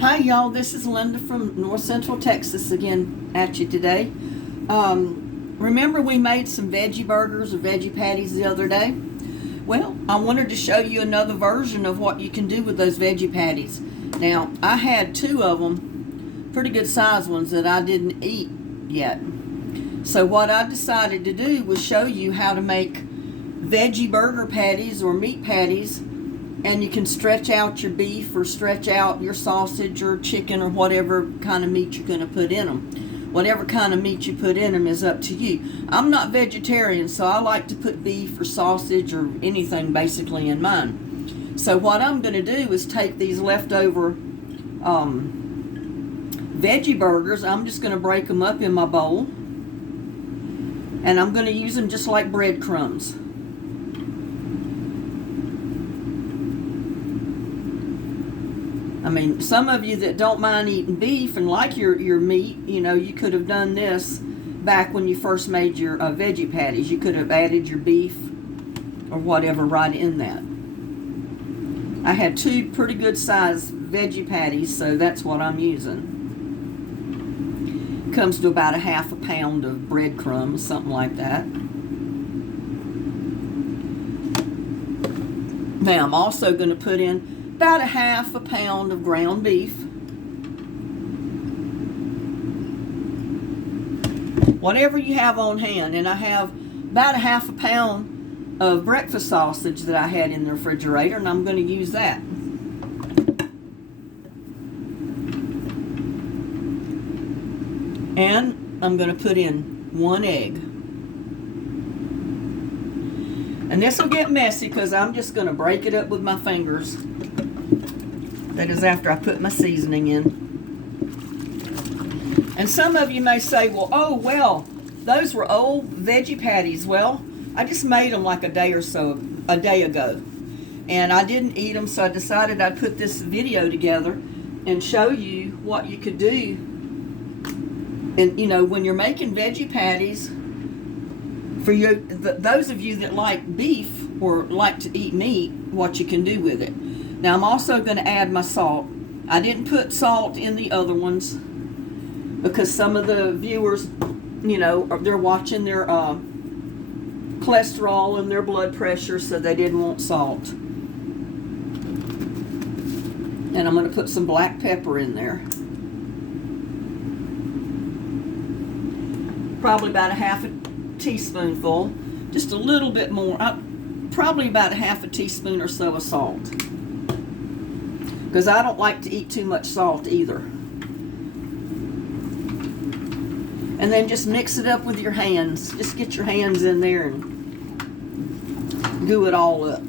Hi y'all, this is Linda from North Central Texas again at you today. Remember we made some veggie burgers or veggie patties the other day? Well, I wanted to show you another version of what you can do with those veggie patties. Now, I had two of them, pretty good sized ones that I didn't eat yet. So what I decided to do was show you how to make veggie burger patties or meat patties. And you can stretch out your beef or stretch out your sausage or chicken or whatever kind of meat you're going to put in them. Whatever kind of meat you put in them is up to you. I'm not vegetarian, so I like to put beef or sausage or anything basically in mine. So what I'm going to do is take these leftover veggie burgers. I'm just going to break them up in my bowl. And I'm going to use them just like breadcrumbs. I mean, some of you that don't mind eating beef and like your meat, you know, you could have done this back when you first made your veggie patties. You could have added your beef or whatever right in that. I had two pretty good sized veggie patties, so that's what I'm using. Comes to about a half a pound of breadcrumbs, something like that. Now, I'm also going to put in about a half a pound of ground beef. Whatever you have on hand. And I have about a half a pound of breakfast sausage that I had in the refrigerator, and I'm going to use that. And I'm going to put in 1 egg. And this will get messy because I'm just going to break it up with my fingers. That is after I put my seasoning in. And some of you may say, well, those were old veggie patties. Well, I just made them like a day ago. And I didn't eat them, so I decided I'd put this video together and show you what you could do. And, you know, when you're making veggie patties, for those of you that like beef or like to eat meat, what you can do with it. Now, I'm also going to add my salt. I didn't put salt in the other ones because some of the viewers, you know, they're watching their cholesterol and their blood pressure, so they didn't want salt. And I'm going to put some black pepper in there. Probably about a half a teaspoonful, just a little bit more, probably about a half a teaspoon or so of salt. Because I don't like to eat too much salt either. And then just mix it up with your hands. Just get your hands in there and goo it all up.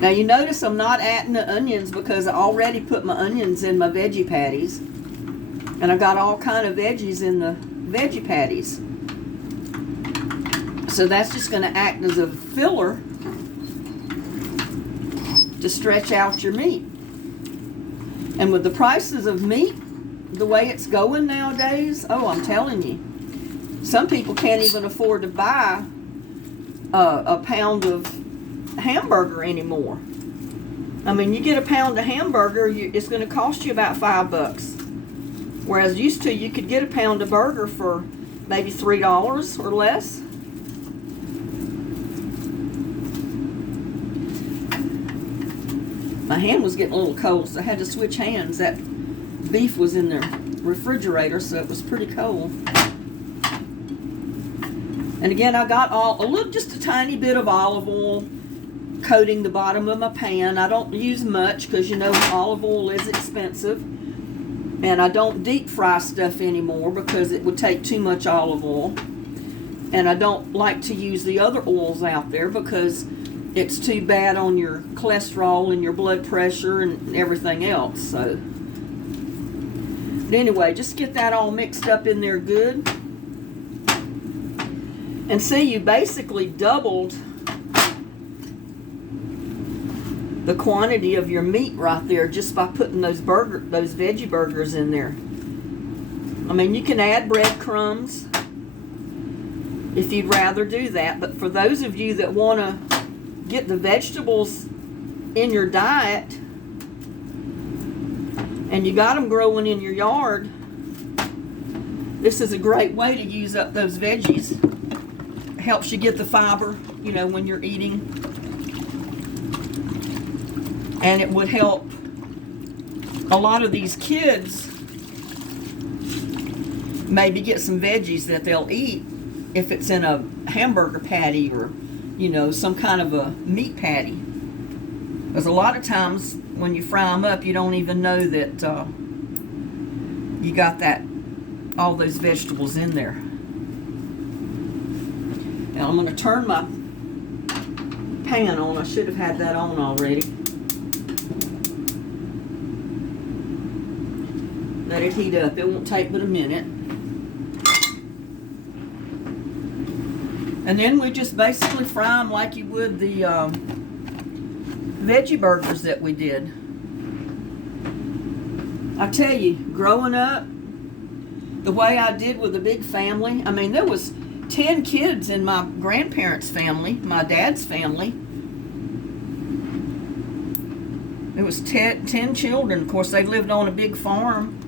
Now you notice I'm not adding the onions because I already put my onions in my veggie patties. And I've got all kind of veggies in the veggie patties. So that's just going to act as a filler to stretch out your meat. And with the prices of meat, the way it's going nowadays, oh, I'm telling you, some people can't even afford to buy a pound of hamburger anymore. I mean, you get a pound of hamburger, it's going to cost you about $5. Whereas used to, you could get a pound of burger for maybe $3 or less. My hand was getting a little cold, so I had to switch hands. That beef was in the refrigerator, so it was pretty cold. And again, I got just a tiny bit of olive oil coating the bottom of my pan. I don't use much because, you know, olive oil is expensive. And I don't deep fry stuff anymore because it would take too much olive oil. And I don't like to use the other oils out there because it's too bad on your cholesterol and your blood pressure and everything else. So, but anyway, just get that all mixed up in there good. And see, you basically doubled the quantity of your meat right there just by putting those veggie burgers in there. I mean, you can add breadcrumbs if you'd rather do that, but for those of you that want to get the vegetables in your diet, and you got them growing in your yard, this is a great way to use up those veggies. It helps you get the fiber, you know, when you're eating. And it would help a lot of these kids maybe get some veggies that they'll eat if it's in a hamburger patty or, you know, some kind of a meat patty. Because a lot of times when you fry them up, you don't even know that you got all those vegetables in there. Now I'm going to turn my pan on. I should have had that on already. Let it heat up. It won't take but a minute. And then we just basically fry them like you would the veggie burgers that we did. I tell you, growing up, the way I did with a big family, I mean, there was 10 kids in my grandparents' family, my dad's family. There was 10 children. Of course, they lived on a big farm.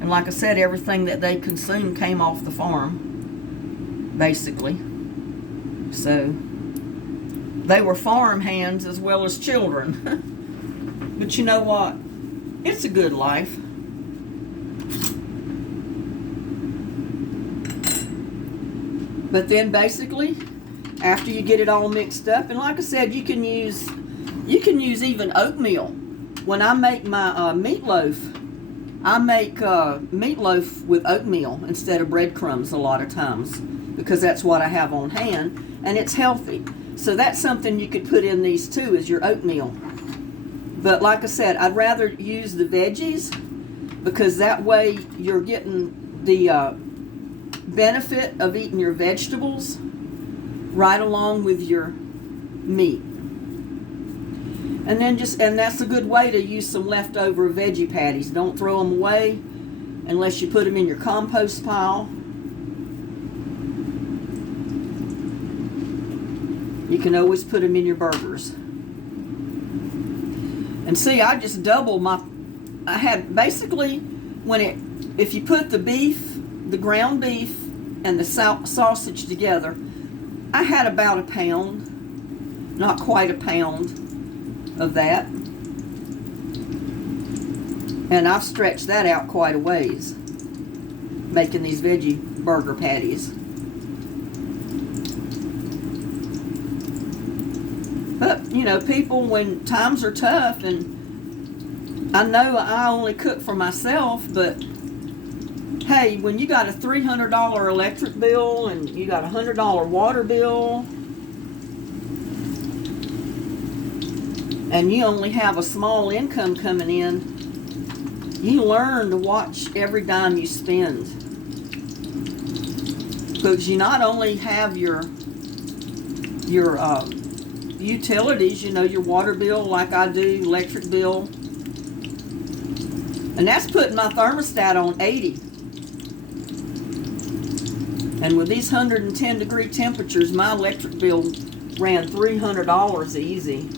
And like I said, everything that they consumed came off the farm, basically. So they were farm hands as well as children. But you know what? It's a good life. But then basically, after you get it all mixed up, and like I said, you can use even oatmeal. When I make my meatloaf, I make meatloaf with oatmeal instead of breadcrumbs a lot of times, because that's what I have on hand, and it's healthy. So that's something you could put in these too, is your oatmeal. But like I said, I'd rather use the veggies, because that way you're getting the benefit of eating your vegetables right along with your meat. And then and that's a good way to use some leftover veggie patties. Don't throw them away unless you put them in your compost pile. You can always put them in your burgers. And see, I just double I had basically, if you put the beef, the ground beef, and the sausage together, I had about a pound, not quite a pound of that. And I've stretched that out quite a ways, making these veggie burger patties. But, you know, people, when times are tough, and I know I only cook for myself, but hey, when you got a $300 electric bill and you got a $100 water bill, and you only have a small income coming in, you learn to watch every dime you spend. Because you not only have your utilities, you know, your water bill like I do, electric bill, and that's putting my thermostat on 80. And with these 110 degree temperatures, my electric bill ran $300 easy.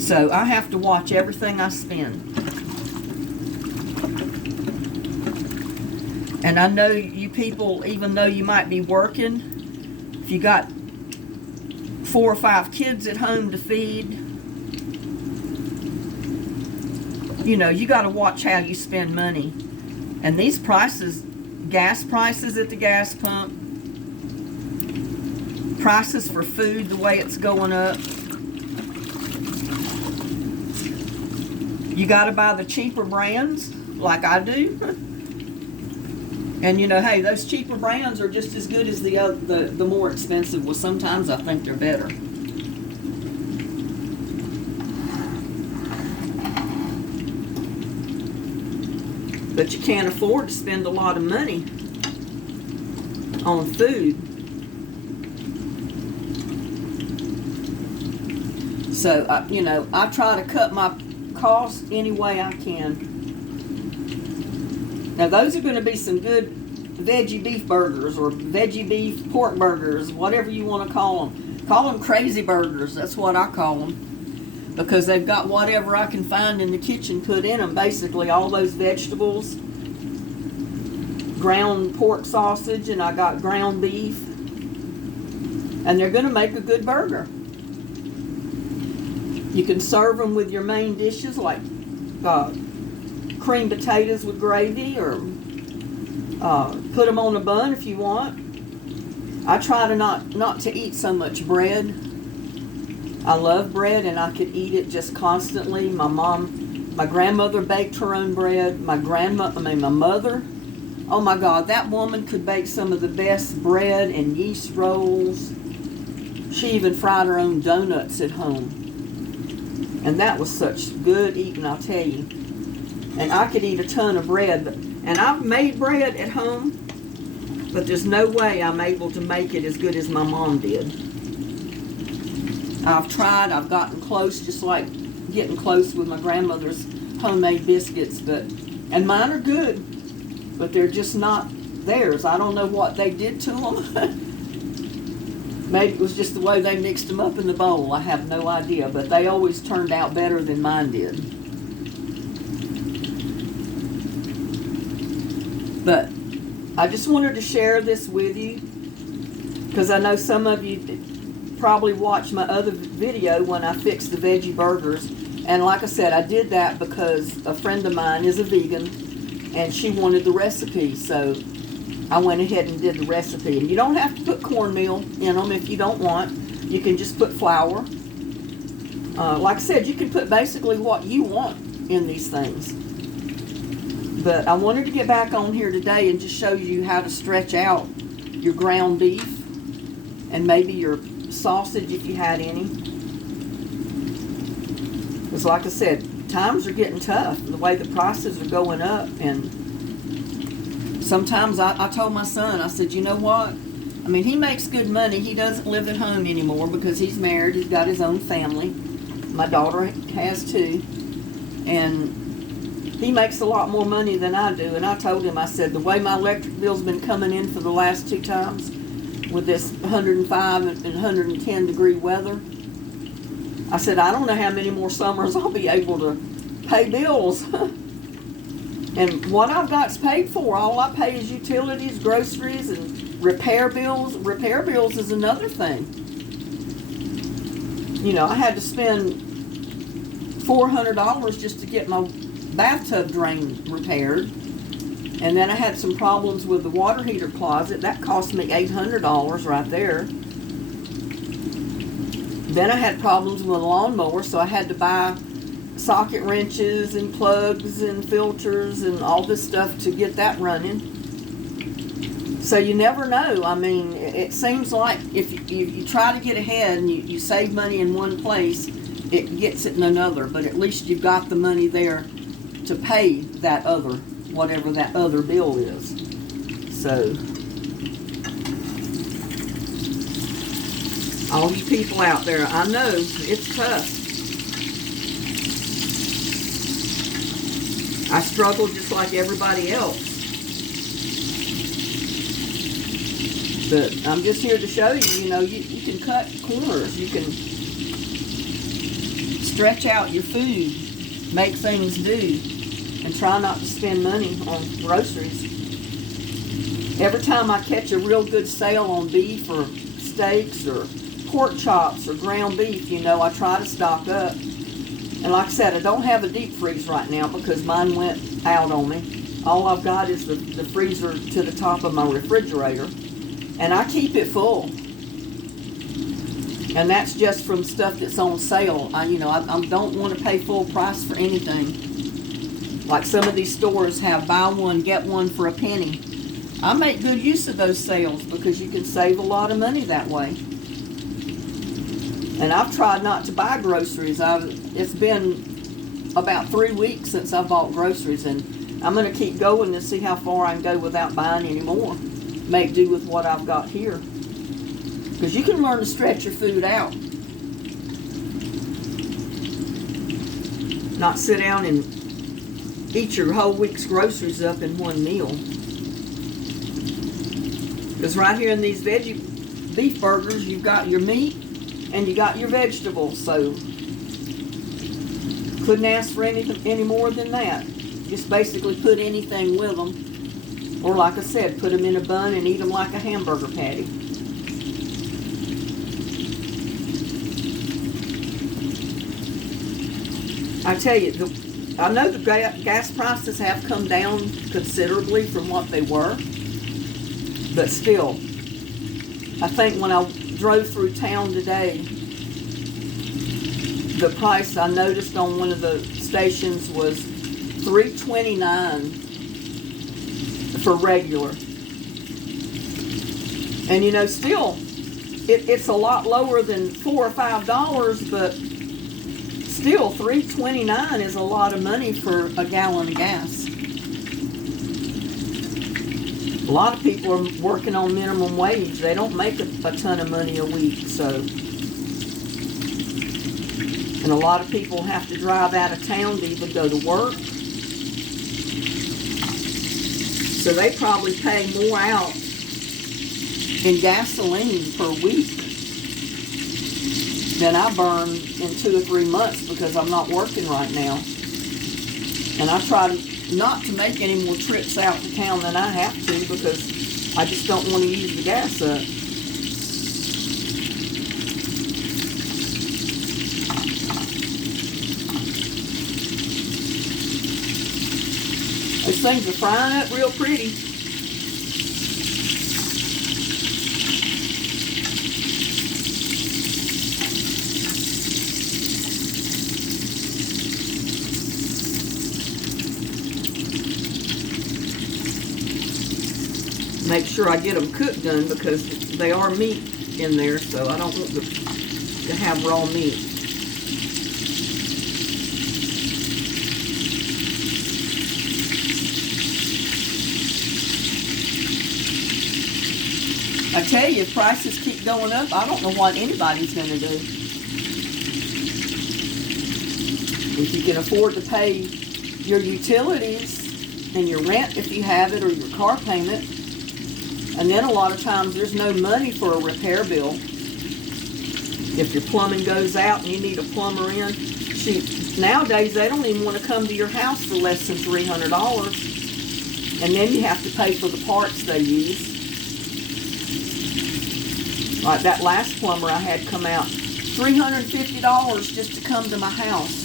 So I have to watch everything I spend. And I know you people, even though you might be working, if you got 4 or 5 kids at home to feed, you know, you got to watch how you spend money. And these prices, gas prices at the gas pump, prices for food, the way it's going up. You got to buy the cheaper brands, like I do. And you know, hey, those cheaper brands are just as good as the more expensive. Well, sometimes I think they're better. But you can't afford to spend a lot of money on food. So, you know, I try to cut my costs any way I can. Now, those are going to be some good veggie beef burgers or veggie beef pork burgers, whatever you want to call them. Call them crazy burgers. That's what I call them. because they've got whatever I can find in the kitchen put in them. Basically all those vegetables, ground pork sausage, and I got ground beef, and they're going to make a good burger. You can serve them with your main dishes like creamed potatoes with gravy, or put them on a bun if you want. I try to not to eat so much bread. I love bread, and I could eat it just constantly. My grandmother baked her own bread. My mother, oh my God, that woman could bake some of the best bread and yeast rolls. She even fried her own donuts at home. And that was such good eating, I'll tell you. And I could eat a ton of bread. And I've made bread at home, but there's no way I'm able to make it as good as my mom did. I've tried, I've gotten close, just like getting close with my grandmother's homemade biscuits, and mine are good, but they're just not theirs. I don't know what they did to them. Maybe it was just the way they mixed them up in the bowl. I have no idea, but they always turned out better than mine did. But I just wanted to share this with you, because I know some of you probably watched my other video when I fixed the veggie burgers. And like I said, I did that because a friend of mine is a vegan, and she wanted the recipe, so I went ahead and did the recipe. And you don't have to put cornmeal in them if you don't want. You can just put flour. Like I said, you can put basically what you want in these things. But I wanted to get back on here today and just show you how to stretch out your ground beef and maybe your sausage if you had any. Because like I said, times are getting tough. The way the prices are going up, and sometimes I told my son, I said, you know what? I mean, he makes good money. He doesn't live at home anymore because he's married. He's got his own family. My daughter has too. And he makes a lot more money than I do. And I told him, I said, the way my electric bill's been coming in for the last 2 times with this 105 and 110 degree weather, I said, I don't know how many more summers I'll be able to pay bills. And what I've got's paid for. All I pay is utilities, groceries, and repair bills. Repair bills is another thing. You know, I had to spend $400 just to get my bathtub drain repaired. And then I had some problems with the water heater closet. That cost me $800 right there. Then I had problems with a lawnmower, so I had to buy socket wrenches and plugs and filters and all this stuff to get that running. So you never know. I mean, it seems like if you try to get ahead and you save money in one place, it gets it in another. But at least you've got the money there to pay that other, whatever that other bill is. So, all you people out there, I know it's tough. I struggle just like everybody else. But I'm just here to show you, you know, you can cut corners. You can stretch out your food, make things do, and try not to spend money on groceries. Every time I catch a real good sale on beef or steaks or pork chops or ground beef, you know, I try to stock up. And like I said, I don't have a deep freeze right now because mine went out on me. All I've got is the freezer to the top of my refrigerator. And I keep it full. And that's just from stuff that's on sale. I don't want to pay full price for anything. Like some of these stores have buy one, get one for a penny. I make good use of those sales because you can save a lot of money that way. And I've tried not to buy groceries. It's been about 3 weeks since I bought groceries, and I'm going to keep going to see how far I can go without buying any more. Make do with what I've got here. Because you can learn to stretch your food out. Not sit down and eat your whole week's groceries up in one meal. Because right here in these veggie beef burgers, you've got your meat and you got your vegetables. So Couldn't ask for any more than that. Just basically put anything with them. Or like I said, put them in a bun and eat them like a hamburger patty. I tell you, I know the gas prices have come down considerably from what they were. But still, I think when I drove through town today, the price I noticed on one of the stations was $3.29 for regular. And you know, still, it's a lot lower than $4 or $5, but still, $3.29 is a lot of money for a gallon of gas. A lot of people are working on minimum wage. They don't make a ton of money a week, so. And a lot of people have to drive out of town to even go to work. So they probably pay more out in gasoline per week than I burn in 2 or 3 months because I'm not working right now. And I try not to make any more trips out to town than I have to because I just don't want to use the gas up. Those things are frying up real pretty. Make sure I get them cooked done because they are meat in there, so I don't want to have raw meat. I tell you, if prices keep going up, I don't know what anybody's going to do. If you can afford to pay your utilities and your rent if you have it, or your car payment, and then a lot of times there's no money for a repair bill. If your plumbing goes out and you need a plumber in, shoot, nowadays they don't even want to come to your house for less than $300. And then you have to pay for the parts they use. Like that last plumber I had come out, $350 just to come to my house.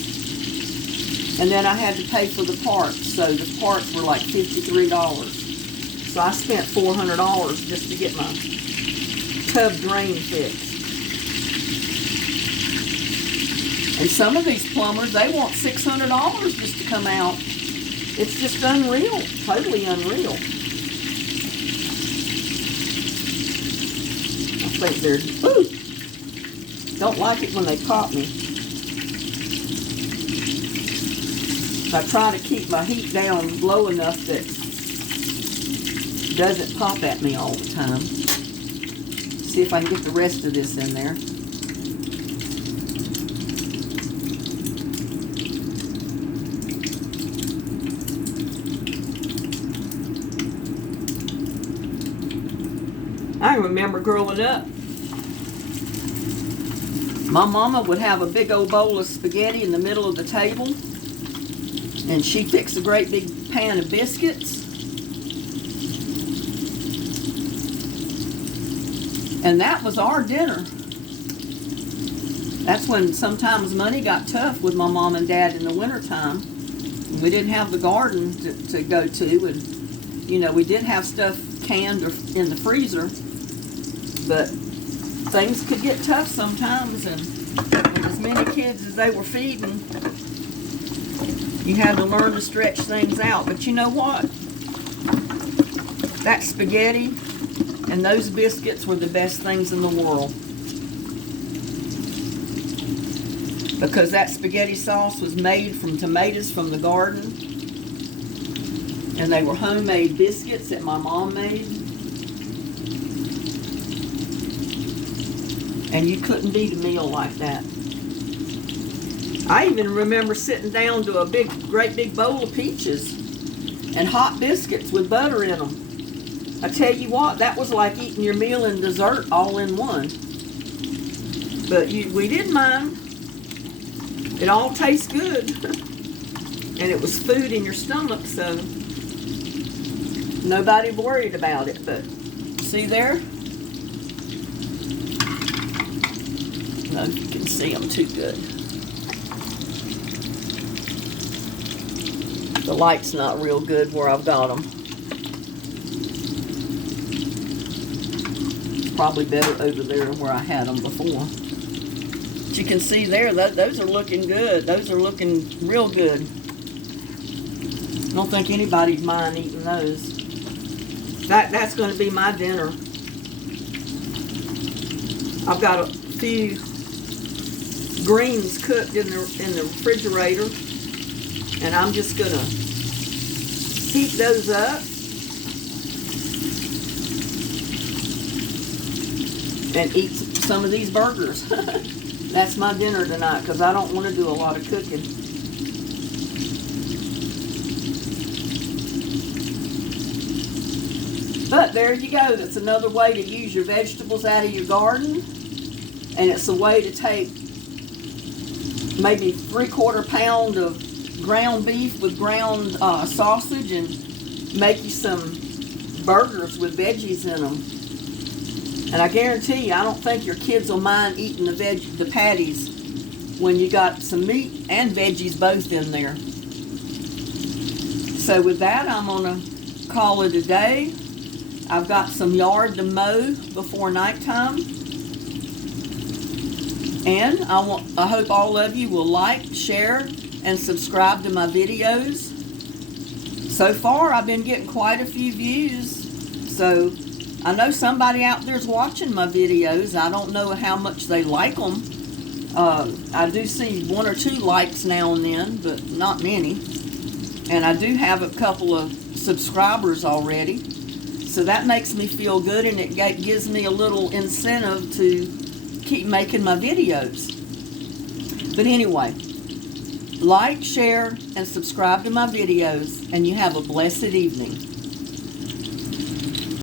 And then I had to pay for the parts, so the parts were like $53. So I spent $400 just to get my tub drain fixed. And some of these plumbers, they want $600 just to come out. It's just unreal, totally unreal. I think they're, ooh, don't like it when they pop me. I try to keep my heat down low enough that it doesn't pop at me all the time. See if I can get the rest of this in there. I remember growing up, my mama would have a big old bowl of spaghetti in the middle of the table, and she'd fix a great big pan of biscuits. And that was our dinner. That's when sometimes money got tough with my mom and dad in the wintertime. We didn't have the garden to go to, and you know, we did have stuff canned or in the freezer, but things could get tough sometimes, and with as many kids as they were feeding, you had to learn to stretch things out. But you know what? That spaghetti and those biscuits were the best things in the world. Because that spaghetti sauce was made from tomatoes from the garden. And they were homemade biscuits that my mom made. And you couldn't beat a meal like that. I even remember sitting down to a great big bowl of peaches and hot biscuits with butter in them. I tell you what, that was like eating your meal and dessert all in one. But we didn't mind. It all tastes good. And it was food in your stomach, so nobody worried about it. But see there? I don't know if you can see them too good. The light's not real good where I've got them. It's probably better over there where I had them before. But you can see there, those are looking good. Those are looking real good. I don't think anybody'd mind eating those. That's going to be my dinner. I've got a few greens cooked in the refrigerator, and I'm just going to heat those up and eat some of these burgers. That's my dinner tonight because I don't want to do a lot of cooking. But there you go. That's another way to use your vegetables out of your garden. And it's a way to take maybe 3/4 pound of ground beef with ground sausage and make you some burgers with veggies in them. And I guarantee you, I don't think your kids will mind eating the patties when you got some meat and veggies both in there. So with that, I'm going to call it a day. I've got some yard to mow before nighttime. And I hope all of you will like, share, and subscribe to my videos. So far, I've been getting quite a few views. So I know somebody out there's watching my videos. I don't know how much they like them. I do see 1 or 2 likes now and then, but not many. And I do have a couple of subscribers already. So that makes me feel good, and it gives me a little incentive to keep making my videos. But anyway, like, share, and subscribe to my videos, and you have a blessed evening.